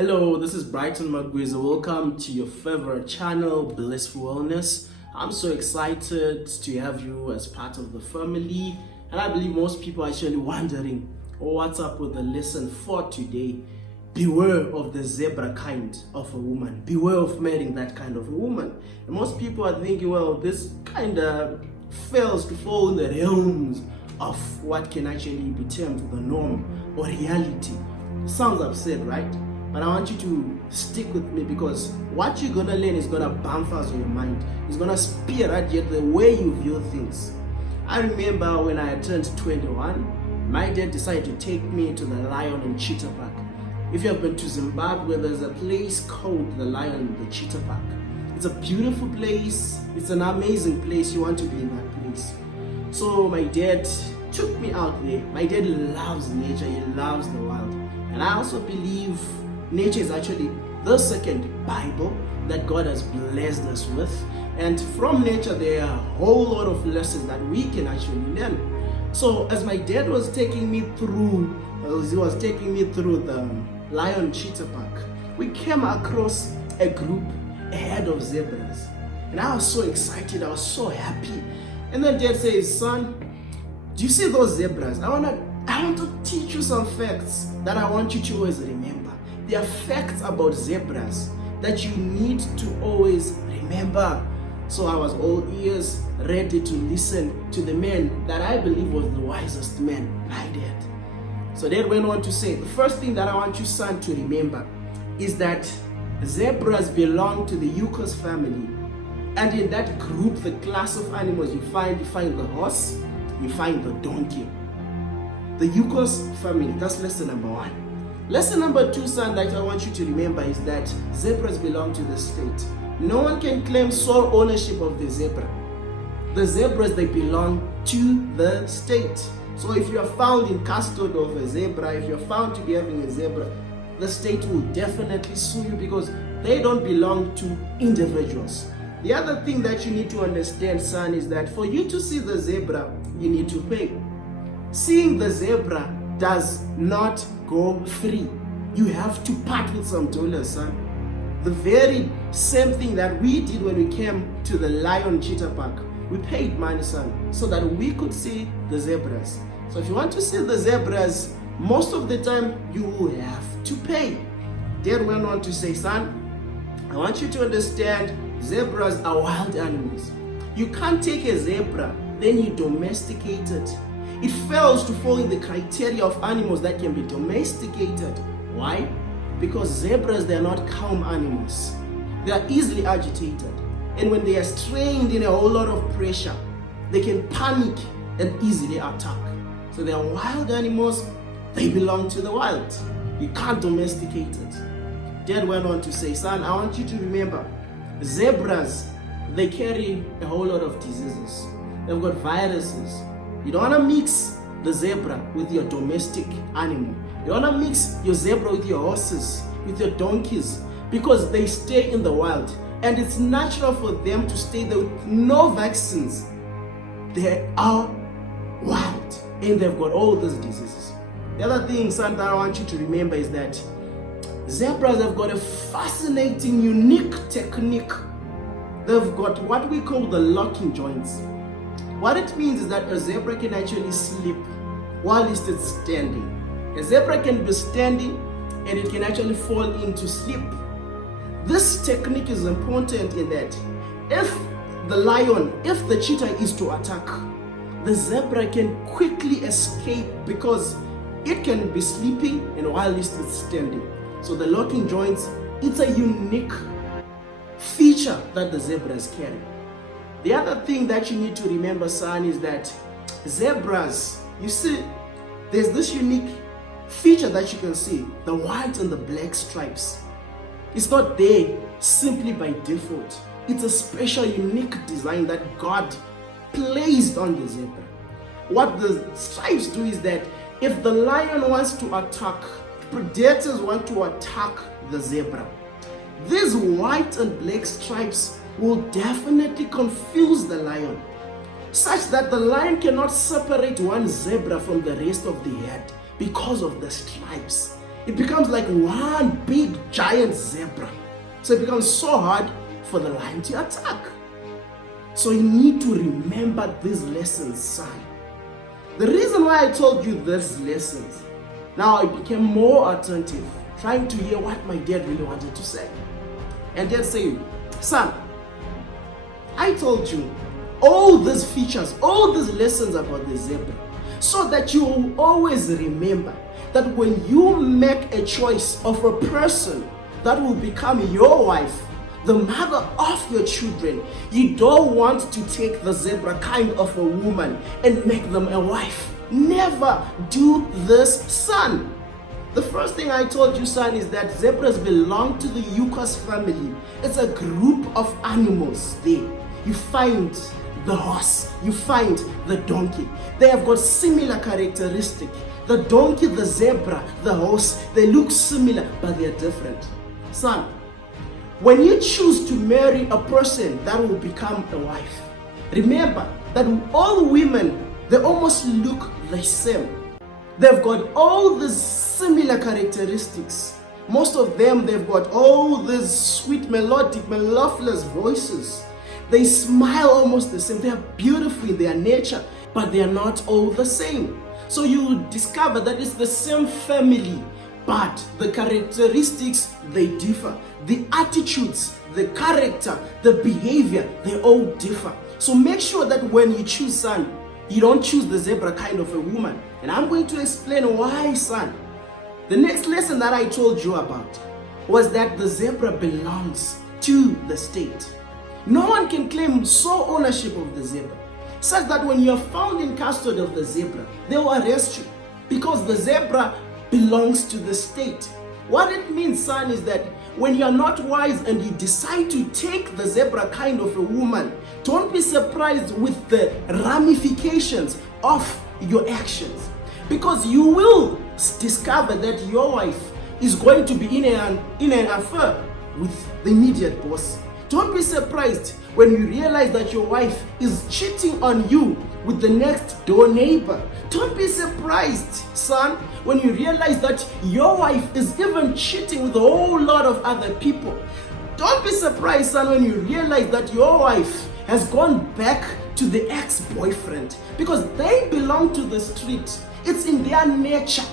Hello, this is Brighton Magwiza. Welcome to your favorite channel, Blissful Wellness. I'm so excited to have you as part of the family, and I believe most people are actually wondering, what's up with the lesson for today? Beware of the zebra kind of a woman. Beware of marrying that kind of a woman. And most people are thinking, well, this kind of fails to fall in the realms of what can actually be termed the norm or reality. Sounds absurd, right? But I want you to stick with me, because what you're gonna learn is gonna bounce on your mind. It's gonna spear at you the way you view things. I remember when I turned 21, my dad decided to take me to the Lion and Cheetah Park. If you have been to Zimbabwe, there's a place called the Lion and the Cheetah Park. It's a beautiful place. It's an amazing place. You want to be in that place. So my dad took me out there. My dad loves nature. He loves the wild. And I also believe nature is actually the second Bible that God has blessed us with. And from nature, there are a whole lot of lessons that we can actually learn. So as my dad was taking me through, the Lion Cheetah Park, we came across a group, a herd of zebras. And I was so excited, I was so happy. And then Dad says, son, do you see those zebras? I want to teach you some facts that I want you to always remember. There are facts about zebras that you need to always remember. So I was all ears, ready to listen to the man that I believe was the wisest man, my dad. So Dad went on to say, the first thing that I want you, son, to remember is that zebras belong to the Yukos family. And in that group, the class of animals you find the horse, you find the donkey. The Yukos family, that's lesson number one. Lesson number two, son, that I want you to remember is that zebras belong to the state. No one can claim sole ownership of the zebra. The zebras, they belong to the state. So if you are found in custody of a zebra, if you're found to be having a zebra, the state will definitely sue you, because they don't belong to individuals. The other thing that you need to understand, son, is that for you to see the zebra, you need to pay. Seeing the zebra does not go free. You have to part with some dollars, son. The very same thing that we did when we came to the Lion Cheetah Park. We paid money, son, so that we could see the zebras. So if you want to see the zebras, most of the time you will have to pay. Dad went on to say, son, I want you to understand zebras are wild animals. You can't take a zebra, then you domesticate it. It fails to fall in the criteria of animals that can be domesticated. Why? Because zebras, they are not calm animals. They are easily agitated. And when they are strained in a whole lot of pressure, they can panic and easily attack. So they are wild animals. They belong to the wild. You can't domesticate it. Dad went on to say, son, I want you to remember, zebras, they carry a whole lot of diseases. They've got viruses. You don't want to mix the zebra with your domestic animal. You want to mix your zebra with your horses, with your donkeys, because they stay in the wild. And it's natural for them to stay there with no vaccines. They are wild, and they've got all these diseases. The other thing, son, that I want you to remember is that zebras have got a fascinating, unique technique. They've got what we call the locking joints. What it means is that a zebra can actually sleep while it's standing. A zebra can be standing and it can actually fall into sleep. This technique is important in that if the cheetah is to attack, the zebra can quickly escape because it can be sleeping and while it's standing. So the locking joints, it's a unique feature that the zebras carry. The other thing that you need to remember, son, is that zebras, you see, there's this unique feature that you can see, the white and the black stripes. It's not there simply by default. It's a special, unique design that God placed on the zebra. What the stripes do is that if the lion wants to attack, predators want to attack the zebra, these white and black stripes will definitely confuse the lion, such that the lion cannot separate one zebra from the rest of the herd because of the stripes. It becomes like one big giant zebra. So it becomes so hard for the lion to attack. So you need to remember these lessons, son. The reason why I told you these lessons, now I became more attentive, trying to hear what my dad really wanted to say. And dad said, son, I told you all these features, all these lessons about the zebra, so that you will always remember that when you make a choice of a person that will become your wife, the mother of your children, you don't want to take the zebra kind of a woman and make them a wife. Never do this, son. The first thing I told you, son, is that zebras belong to the Yucas family. It's a group of animals there. You find the horse, you find the donkey. They have got similar characteristics. The donkey, the zebra, the horse, they look similar, but they are different. Son, when you choose to marry a person that will become a wife, remember that all women, they almost look the same. They've got all these similar characteristics. Most of them, they've got all these sweet, melodic, mellifluous voices. They smile almost the same. They are beautiful in their nature, but they are not all the same. So you discover that it's the same family, but the characteristics, they differ. The attitudes, the character, the behavior, they all differ. So make sure that when you choose, son, you don't choose the zebra kind of a woman. And I'm going to explain why, son. The next lesson that I told you about was that the zebra belongs to the state. No one can claim sole ownership of the zebra, such that when you are found in custody of the zebra, they will arrest you because the zebra belongs to the state. What it means, son, is that when you are not wise and you decide to take the zebra kind of a woman, don't be surprised with the ramifications of your actions, because you will discover that your wife is going to be in an affair with the immediate boss. Don't be surprised when you realize that your wife is cheating on you with the next door neighbor. Don't be surprised, son, when you realize that your wife is even cheating with a whole lot of other people. Don't be surprised, son, when you realize that your wife has gone back to the ex-boyfriend, because they belong to the street. It's in their nature.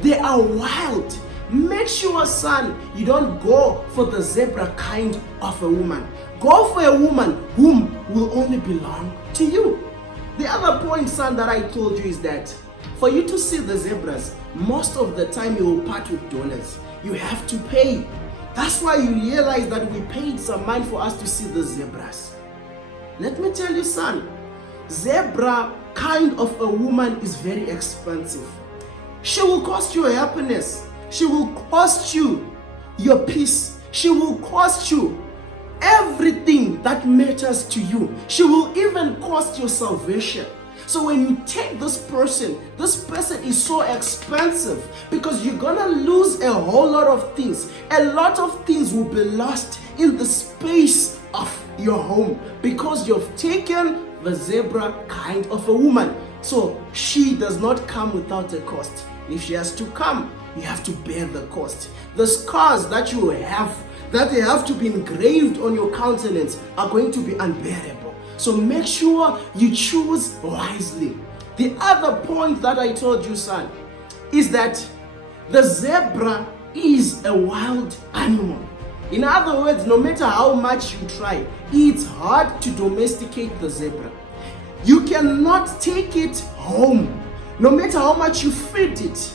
They are wild. Make sure, son, you don't go for the zebra kind of a woman. Go for a woman whom will only belong to you. The other point, son, that I told you is that for you to see the zebras, most of the time you will part with dollars. You have to pay. That's why you realize that we paid some money for us to see the zebras. Let me tell you, son, zebra kind of a woman is very expensive. She will cost you happiness. She will cost you your peace. She will cost you everything that matters to you. She will even cost your salvation. So when you take this person is so expensive because you're gonna lose a whole lot of things. A lot of things will be lost in the space of your home because you've taken the zebra kind of a woman. So she does not come without a cost. If she has to come, you have to bear the cost. The scars that you have, that they have to be engraved on your countenance, are going to be unbearable. So make sure you choose wisely. The other point that I told you, son, is that the zebra is a wild animal. In other words, no matter how much you try, it's hard to domesticate the zebra. You cannot take it home. No matter how much you feed it,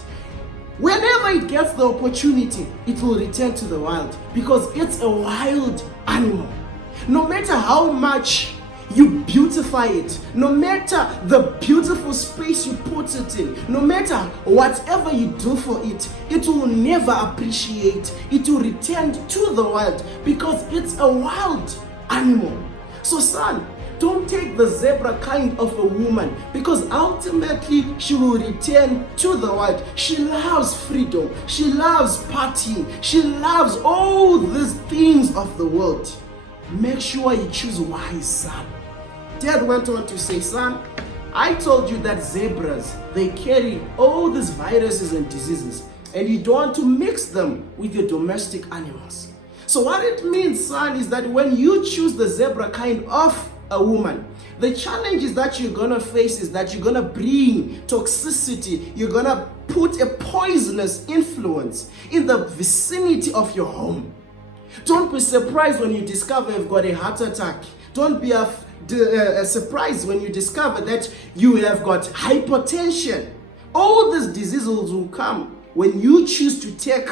whenever it gets the opportunity, it will return to the wild because it's a wild animal. No matter how much you beautify it, no matter the beautiful space you put it in, no matter whatever you do for it, it will never appreciate. It will return to the wild because it's a wild animal. So, son, don't take the zebra kind of a woman because ultimately she will return to the wild. She loves freedom. She loves partying. She loves all these things of the world. Make sure you choose wise, son. Dad went on to say, son, I told you that zebras, they carry all these viruses and diseases. and you don't want to mix them with your domestic animals. So what it means, son, is that when you choose the zebra kind of a woman, the challenges that you're gonna face is that you're gonna bring toxicity, you're gonna put a poisonous influence in the vicinity of your home. Don't be surprised when you discover you've got a heart attack. Don't be surprised when you discover that you have got hypertension. All these diseases will come when you choose to take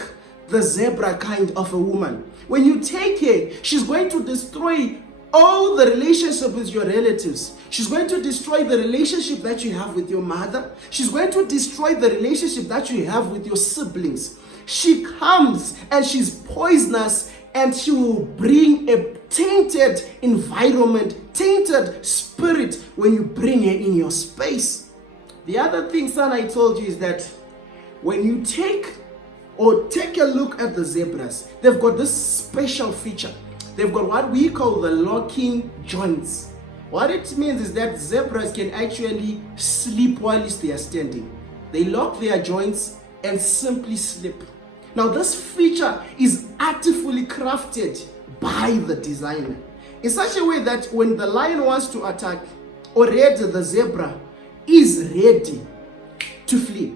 the zebra kind of a woman. When you take her, she's going to destroy all the relationship with your relatives. She's going to destroy the relationship that you have with your mother. She's going to destroy the relationship that you have with your siblings. She comes and she's poisonous, and she will bring a tainted environment, tainted spirit when you bring her in your space. The other thing, son, I told you is that when you take a look at the zebras, they've got this special feature. They've got what we call the locking joints. What it means is that zebras can actually sleep whilst they are standing. They lock their joints and simply sleep. Now, this feature is artfully crafted by the designer in such a way that when the lion wants to attack, already the zebra is ready to flee.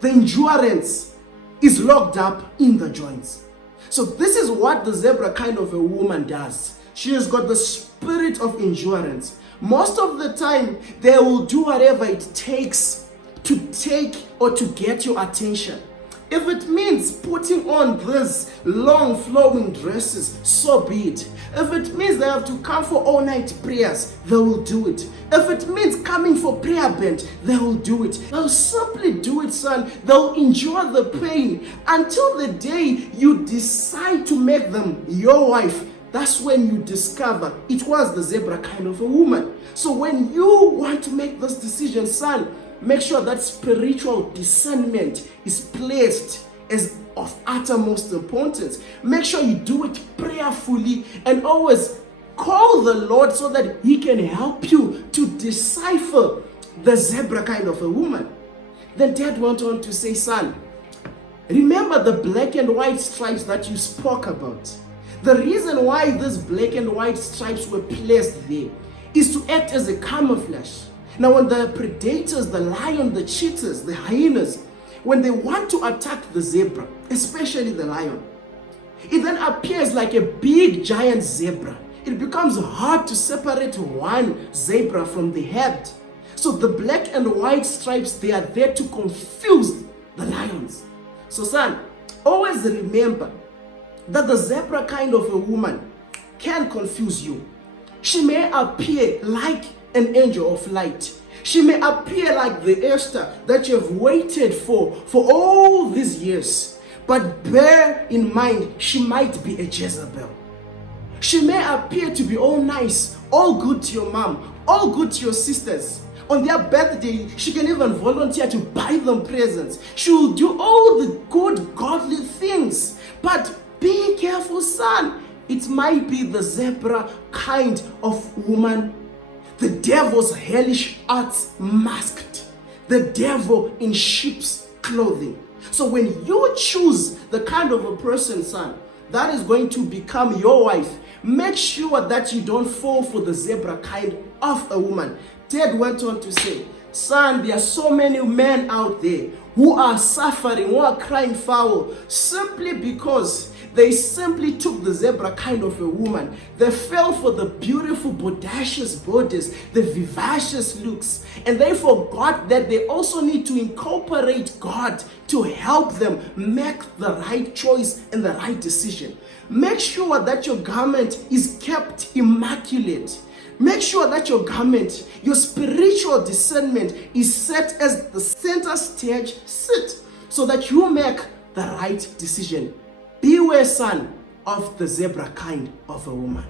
The endurance is locked up in the joints. So this is what the zebra kind of a woman does. She has got the spirit of endurance. Most of the time, they will do whatever it takes to take or to get your attention. If it means putting on these long flowing dresses, so be it. If it means they have to come for all-night prayers, they will do it. If it means coming for prayer band, they will do it. They'll simply do it, son. They'll endure the pain until the day you decide to make them your wife. That's when you discover it was the zebra kind of a woman. So when you want to make this decision, son, make sure that spiritual discernment is placed as of uttermost importance. Make sure you do it prayerfully and always call the Lord so that He can help you to decipher the zebra kind of a woman. Then Dad went on to say, son, remember the black and white stripes that you spoke about. The reason why these black and white stripes were placed there is to act as a camouflage. Now, when the predators, the lion, the cheetahs, the hyenas, when they want to attack the zebra, especially the lion, it then appears like a big giant zebra. It becomes hard to separate one zebra from the head. So the black and white stripes, they are there to confuse the lions. So son, always remember that the zebra kind of a woman can confuse you. She may appear like an angel of light. She may appear like the Esther that you have waited for all these years. But bear in mind, she might be a Jezebel. She may appear to be all nice, all good to your mom, all good to your sisters. On their birthday, she can even volunteer to buy them presents. She will do all the good, godly things. But be careful, son. It might be the zebra kind of woman. The devil's hellish arts masked. The devil in sheep's clothing. So when you choose the kind of a person, son, that is going to become your wife, make sure that you don't fall for the zebra kind of a woman. Ted went on to say, son, there are so many men out there who are suffering, who are crying foul, simply because they simply took the zebra kind of a woman. They fell for the beautiful, bodacious bodies, the vivacious looks, and they forgot that they also need to incorporate God to help them make the right choice and the right decision. Make sure that your garment is kept immaculate. Make sure that your garment, your spiritual discernment is set as the center stage sit so that you make the right decision. Beware, son, of the zebra kind of a woman.